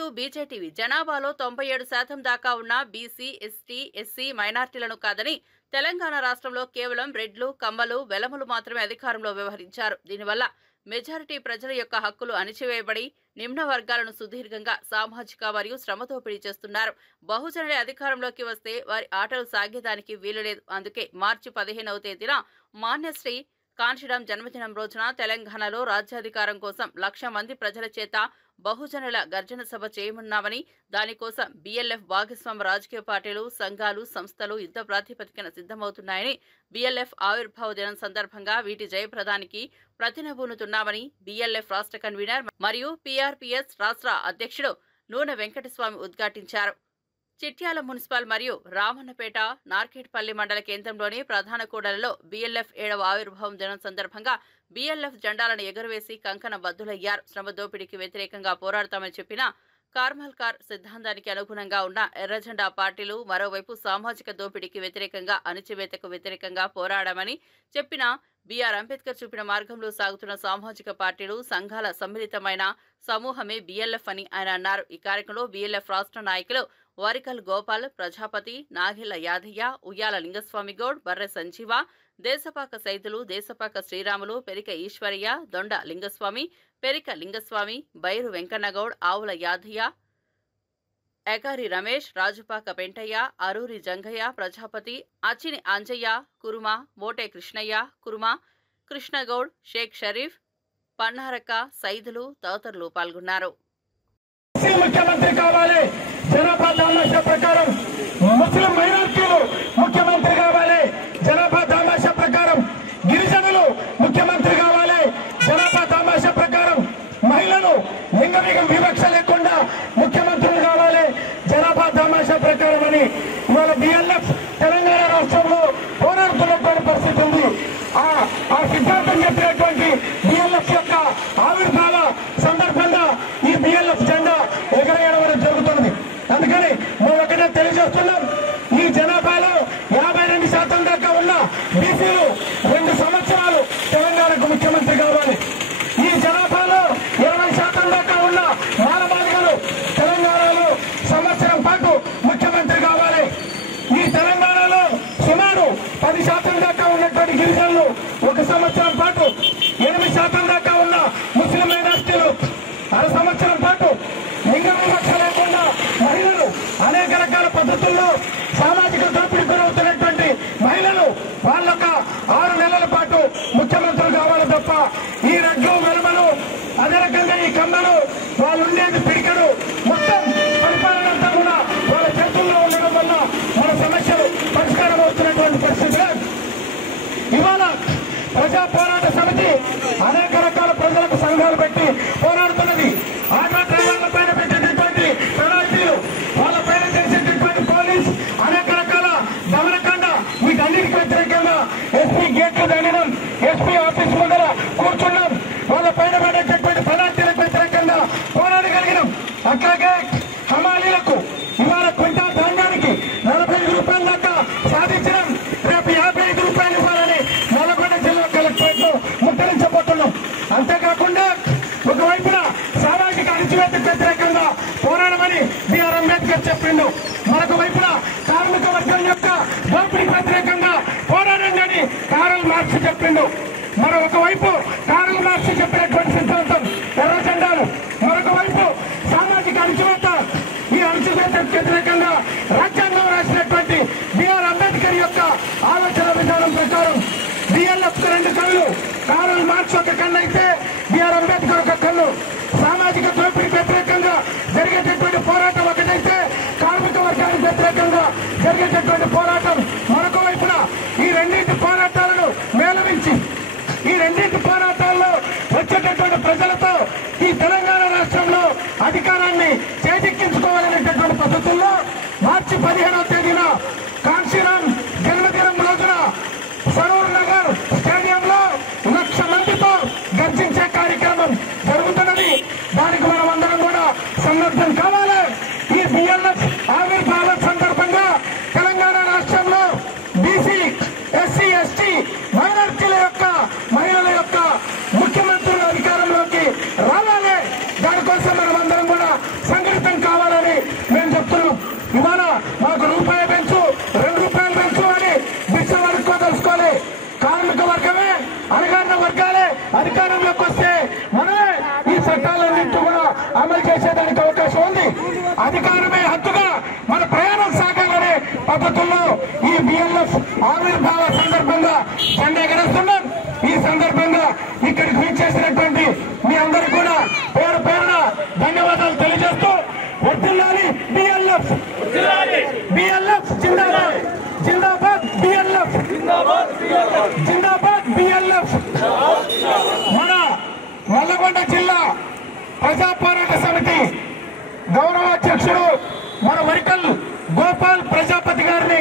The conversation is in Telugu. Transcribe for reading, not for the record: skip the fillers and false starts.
Welcome to బీజేటీవీ. జనాభాలో 97% దాకా ఉన్న బీసీ, ఎస్టీ, ఎస్సీ మైనార్టీలను కాదని తెలంగాణ రాష్ట్రంలో కేవలం రెడ్లు, కమ్మలు, వెలములు మాత్రమే అధికారంలో వ్యవహరించారు. దీనివల్ల మెజారిటీ ప్రజల యొక్క హక్కులు అణిచివేయబడి నిమ్న వర్గాలను సుదీర్ఘంగా సామాజిక మరియు శ్రమదోపిడీ చేస్తున్నారు. బహుజనులే అధికారంలోకి వస్తే వారి ఆటలు సాగేదానికి వీలులేదు. అందుకే మార్చి 15వ తేదీన మాన్యశ్రీ కాంశీరాం జన్మదినం రోజున తెలంగాణలో రాజ్యాధికారం కోసం 1,00,000 మంది ప్రజల చేత బహుజనుల గర్జన సభ చేయనున్నామని, దానికోసం బీఎల్ఎఫ్ భాగస్వామ్య రాజకీయ పార్టీలు, సంఘాలు, సంస్థలు యుద్ధ ప్రాతిపదికన సిద్ధమవుతున్నాయని, బీఎల్ఎఫ్ ఆవిర్భావ దినం సందర్భంగా వీటి జయప్రదానికి ప్రతినబూనుతున్నామని బీఎల్ఎఫ్ రాష్ట్ర కన్వీనర్ మరియు పీఆర్పీఎస్ రాష్ట్ర అధ్యక్షుడు నూనె వెంకటస్వామి ఉద్ఘాటించారు. చిట్యాల మున్సిపల్ మరియు రామన్నపేట, నార్కెట్పల్లి మండల కేంద్రంలోని ప్రధాన కూడలిలో బీఎల్ఎఫ్ 7వ ఆవిర్భావం దినం సందర్భంగా బీఎల్ఎఫ్ జెండాలను ఎగురవేసి కంకణ బద్దులయ్యారు. శ్రమ దోపిడీకి వ్యతిరేకంగా పోరాడతామని చెప్పిన కార్మల్కార్ సిద్ధాంతానికి అనుగుణంగా ఉన్న ఎర్రజెండా పార్టీలు మరోవైపు సామాజిక దోపిడీకి వ్యతిరేకంగా, అణిచివేతకు వ్యతిరేకంగా పోరాడమని చెప్పిన బీఆర్ అంబేద్కర్ చూపిన మార్గంలో సాగుతున్న సామాజిక పార్టీలు, సంఘాల సమ్మిళితమైన సమూహమే బీఎల్ఎఫ్ అని ఆయన అన్నారు. ఈ కార్యక్రమంలో బీఎల్ఎఫ్ రాష్ట్ర నాయకులు వరికల్ గోపాల్, ప్రజాపతి, నాగిళ్ల యాదయ్య, ఉయ్యాల లింగస్వామి గౌడ్, బర్రె సంజీవ, దేశపాక సైదులు, దేశపాక శ్రీరాములు, పెరిక ఈశ్వరయ్య, దొండ లింగస్వామి, పెరిక లింగస్వామి, బైరు వెంకన్నగౌడ్, ఆవుల యాదయ్య, ఎగారి రమేష్, రాజుపాక పెంటయ్య, అరూరి జంగయ్య, ప్రజాపతి, అచిని అంజయ్య, కురుమ, మోటే కృష్ణయ్య, కురుమ, కృష్ణగౌడ్, షేక్ షరీఫ్, పన్నారక్క, సైదులు తదితరులు పాల్గొన్నారు. ముఖ్యమంత్రి కావాలి, జనాభా దామాషా ప్రకారం ముస్లిం మైనార్టీలు ముఖ్యమంత్రి కావాలి, జనాభా దామాషా ప్రకారం గిరిజనులు ముఖ్యమంత్రి కావాలి, జనాభా దామాషా ప్రకారం మహిళలు లింగ వివక్ష లేకుండా ముఖ్యమంత్రులు కావాలి, జనాభా దామాషా ప్రకారం అని ఇవాళ బీఎల్ఎఫ్ తెలంగాణ రాష్ట్రంలో పోరాడుతున్నటువంటి పరిస్థితి ఉంది. ఆ సిద్ధాంతం చెప్పినటువంటి బీఎల్ఎఫ్ యొక్క ఆవిర్భావ సందర్భంగా ఈ బీఎల్ఎఫ్ జెండా ఎగరేయడం జరుగుతుంది. అందుకని మేము ఒకటే తెలియజేస్తున్నాం, ఈ జనాభాలో 52% దాకా ఉన్న బీసీలు 2 సంవత్సరాలు తెలంగాణకు ముఖ్యమంత్రి కావాలి. ఈ జనాభాలో 20% దాకా ఉన్న మానవాళికలు తెలంగాణలో సంవత్సరం పాటు ముఖ్యమంత్రి కావాలి. ఈ తెలంగాణలో సుమారు 10% దాకా ఉన్నటువంటి గిరిజనులు 1 సంవత్సరం పాటు, 8% దాకా ఉన్న ముస్లిం మైనార్టీలు 1/2 సంవత్సరం పాటు, లింగ వివక్ష లేకుండా మహిళలు అనేక రకాల పద్ధతుల్లో సామాజిక దోపిడీ గురవుతున్నటువంటి మహిళలు వాళ్ళొక 6 నెలల పాటు ముఖ్యమంత్రులు కావాలి తప్ప ఈ రెడ్లు, వెలుమలు, అదే రకంగా ఈ కమ్మలు వాళ్ళు ఉండేది పిడికడు మొత్తం పరిపాలన అంతా కూడా వాళ్ళ చేతుల్లో ఉండడం వల్ల మన సమస్యలు పరిష్కారం అవుతున్నటువంటి పరిస్థితి. ఇవాళ ప్రజా పోరాట సమితి అనేక రకాల ప్రజలకు సంఘాలు పెట్టి పోరాడుతున్నది. ఆటో డ్రైవర్ల పైన పెట్టేటటువంటి పెనాల్టీలు, వాళ్ళ పైన చేసేటటువంటి పోలీస్ అనేక రకాల దమనకాండ, వీటన్నిటికి వ్యతిరేకంగా ఎస్పీ గేట్లు దండడం, ఎస్పీ ఆఫీస్ ముందర కూర్చున్నాం. వాళ్ళ పైన పడేటటువంటి పెనాల్టీలకు వ్యతిరేకంగా పోరాడగలిగినాం. అట్లాగే హమాలీలకు ఇవాళ క్వింటా ధాన్యానికి 45 రూపాయల దాకా సాధించడం, రేపు 55 రూపాయలు ఇవ్వాలని నల్గొండ జిల్లా కలెక్టరేట్ లో ముట్టడించబోతున్నాం. అంతేకాకుండా ఒకవైపున సామాజిక అణచివేతకు వ్యతిరేకంగా పోరాడమని బీఆర్ అంబేద్కర్ చెప్పిండు, మరొక వైపున కార్మిక వర్గం యొక్క దోపిడీకి వ్యతిరేకంగా పోరాడండి అని కారల్ మార్క్స్ చెప్పిండు. మరొక వైపు కారల్ మార్క్స్ చెప్పినటువంటి సిద్ధాంతం ఎర్ర జెండాలు, మరొక వైపు సామాజిక అణచివేత. ఈ అణచివేతకు వ్యతిరేకంగా రాజ్యాంగం రాసినటువంటి బీఆర్ అంబేద్కర్ యొక్క ఆలోచన విధానం ప్రకారం బీఎల్ఎఫ్ 2 కళ్ళు, కారల్ మార్క్స్ ఒక కన్ను అయితే బీఆర్ అంబేద్కర్ ఒక కన్ను. సామాజిక దోపిడీకి వ్యతిరేకంగా జరిగేటటువంటి పోరాటం ఒకటైతే, కార్మిక వర్గానికి వ్యతిరేకంగా జరిగేటటువంటి పోరాటం మరొక వైపున. ఈ రెండింటి పోరాటాలను మేళవించి, ఈ రెండింటి పోరాటాల్లో వచ్చేటటువంటి ప్రజలతో ఈ తెలంగాణ రాష్ట్రంలో అధికారాన్ని చేజిక్కించుకోవాలనేటటువంటి పద్ధతుల్లో మార్చి 15వ తేదీన కాంశీరాం జన్మదినం రోజున సరూర్ నగర్ స్టేడియంలో 1,00,000 మందితో గర్జించే కార్యక్రమం జరుగుతున్నది. దానికి మనం అందరం కూడా సన్నద్ధం కావాలి. ఈ బీఎల్ఎఫ్ ఆవిర్భావం సందర్భంగా తెలంగాణ రాష్ట్రంలో బీసీ, ఎస్సీ, ఎస్టీ మైనార్టీల యొక్క, మహిళల యొక్క ముఖ్యమంత్రులు అధికారంలోకి రావాలి. దానికోసం మనం అందరం కూడా సంఘటితం జిల్లాలో ఈ బిఎల్ఎఫ్ ఆవిర్భావ సందర్భంగా జెండా ఎగరేస్తున్నాం. ఈ సందర్భంగా ఇక్కడికి విచ్చేసినటువంటి మీ అందరూ కూడా పేరు పేరున ధన్యవాదాలు తెలియజేస్తూ వర్ధిల్లాలి బిఎల్ఎఫ్, బిఎల్ఎఫ్ జిందాబాద్, జిందాబాద్ బిఎల్ఎఫ్, జిందాబాద్ బిఎల్ఎఫ్. మన నల్లగొండ జిల్లా ప్రజా పోరాట సమితి గౌరవ అధ్యక్షుడు మన వరికల్ గోపాల్ ప్రజాపతి గారిని